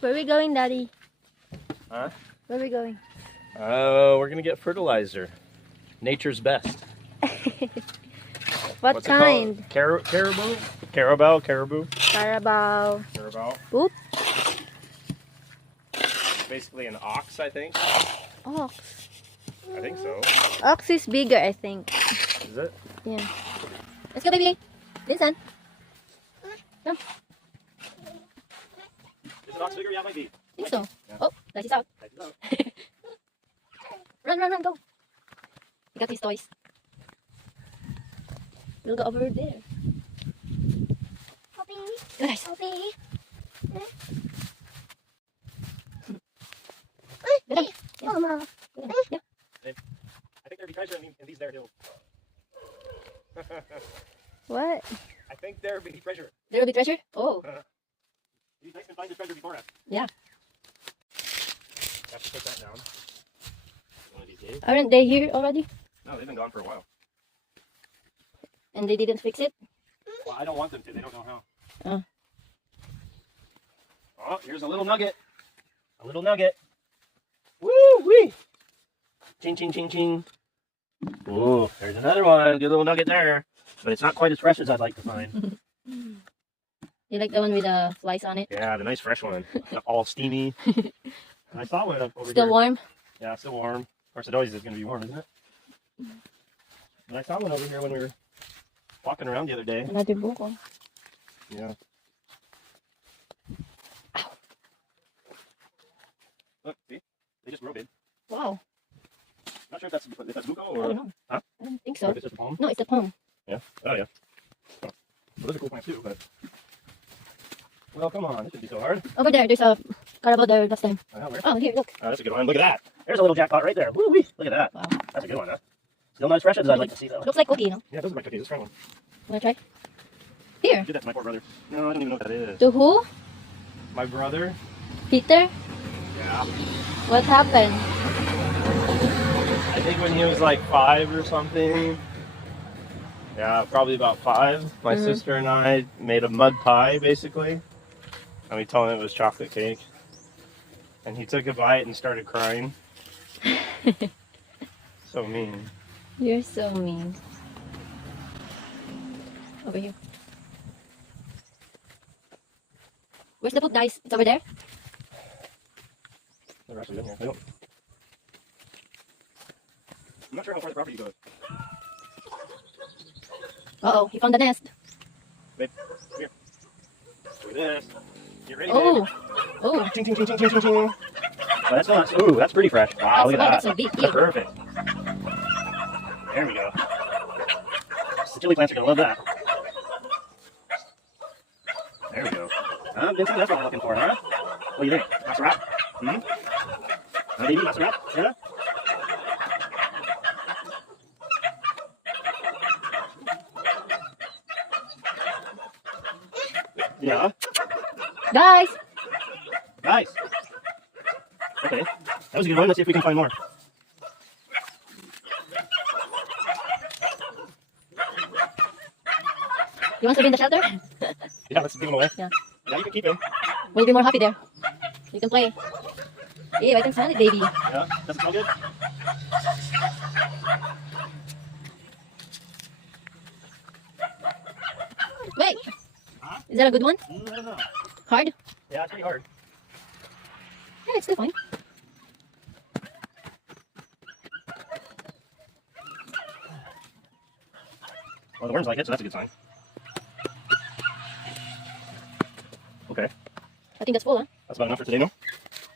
Where are we going, Daddy? Huh? Where are we going? We're gonna get fertilizer. Nature's best. What's kind? Carabao? Carabao? Caribou? CARABAO. Carabao. Oop. Basically an ox, I think. Ox. I think so. Ox is bigger, I think. Is it? Yeah. Let's go, baby. Listen. Come. Is an ox bigger? Yeah, it might be. I think so. Yeah. Oh, that is out. Run, run, run, go. He got his toys. We'll go over there. Poppy. Guys. Poppy. Get up. Yeah. Mama. Yeah. I think there'd be treasure in these there hills. What? I think there'd be treasure. There will be treasure? Oh. You guys can find the treasure before us. Yeah. Have to put that down. One of these days. Aren't they here already? No, they've been gone for a while. And they didn't fix it? Well, I don't want them to. They don't know how. Oh. Oh, here's a little nugget. A little nugget. Woo-wee! Ching, ching, ching, ching. Ooh, there's another one. Good little nugget there. But it's not quite as fresh as I'd like to find. You like the one with the flies on it? Yeah, the nice fresh one. All steamy. I saw one over Still here. warm? Yeah, still warm. Of course, it always is going to be warm, isn't it? And I saw one over here when we were walking around the other day. Another buko. Yeah. Look, see? They just rotated. Wow. Not sure if that's buko I or... don't know. Huh? I don't think Or so. if it's just a palm. No, it's the palm. Yeah. Oh, yeah. Oh. Well, those are cool plants too, but... Well, come on. This shouldn't be so hard. Over there, there's a CARABAO there last time. Where? Oh, here, look. That's a good one. Look at that. There's a little jackpot right there. Woo-wee. Look at that. Wow. That's a good one, huh? Still not as fresh as I'd like to see, though. Looks like cookie, you know? Yeah, those are my cookies. Let's try one. Wanna try? Here. Did that to my poor brother. No, I don't even know what that is. To who? My brother? Peter? Yeah. What happened? I think when he was like 5 or something. Yeah, probably about 5. My sister and I made a mud pie, basically. And we told him it was chocolate cake. And he took a bite and started crying. So mean. You're so mean. Over here. Where's the food, guys? It's over there? They're actually in here. I don't... I'm not sure how far the property goes. Uh-oh, he found the nest. Babe, come here. Look at this. Get ready, Oh. babe. Oh. Ching, ching, ching, ching, ching, ching, ching. Oh, that's not... Ooh, that's pretty fresh. Wow, look at that. That's so big. That's perfect. There we go. The chili plants are going to love that. There we go. Vincent, that's what I'm looking for, huh? What do you think? That's a wrap? Hmm? Baby, that's a wrap? Yeah? Yeah. Guys! Nice. Okay. That was a good one. Let's see if we can find more. You want to be in the shelter? Yeah, let's give him away. Yeah. Yeah, you can keep him. We'll be more happy there. You can play. Ew, I can smell it, baby. Yeah. Does it smell good? Wait! Huh? Is that a good one? I don't know. Hard? Yeah, it's pretty hard. Yeah, it's still fine. Well, the worms like it, so that's a good sign. Okay. I think that's full, huh? That's about enough for today, no?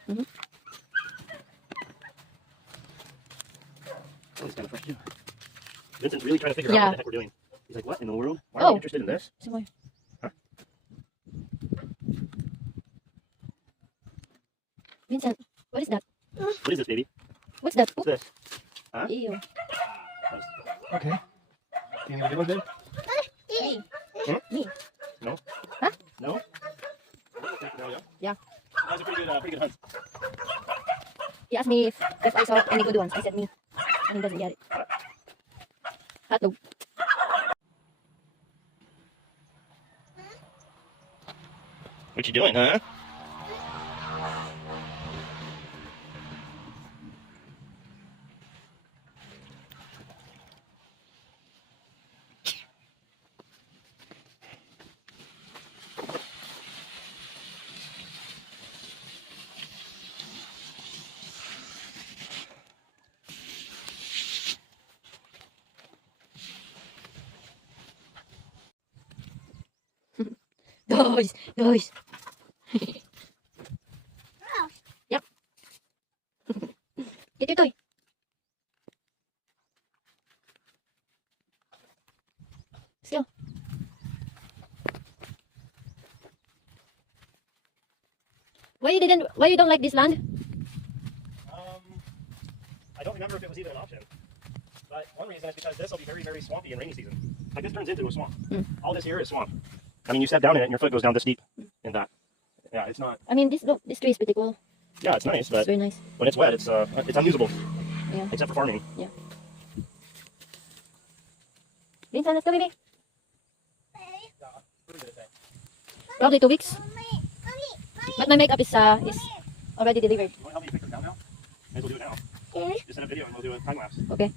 Mm-hmm. Oh, it's kind of fresh, too. Vincent's really trying to figure out what the heck we're doing. He's like, what in the world? Why are we interested in this? Somewhere. Huh? Vincent, what is that? What is this, baby? What's that? What's this? Huh? Ew. Okay. Can you get a good one, babe? Me. Hmm? Me. No? Huh? No? No, yeah? Yeah. That was a pretty good hunt. He asked me if I saw any good ones. I said me. And he doesn't get it. Hot dog. What you doing, huh? Guys, guys. Yep. Get your toy. Let's go. Why you don't like this land? I don't remember if it was even an option. But one reason is because this will be very, very swampy in rainy season. Like this turns into a swamp. All this here is swamp. I mean, you step down in it and your foot goes down this deep in that. Yeah, it's not. I mean, this tree is pretty cool. Yeah, it's nice, but It's very nice. when it's wet, it's unusable. Yeah. Except for farming. Yeah. Vincent, let's go, baby. Probably 2 weeks. But my makeup is already delivered. You want to help me pick them down now? May as well do it now. Okay. Just send a video and we'll do a time lapse. Okay.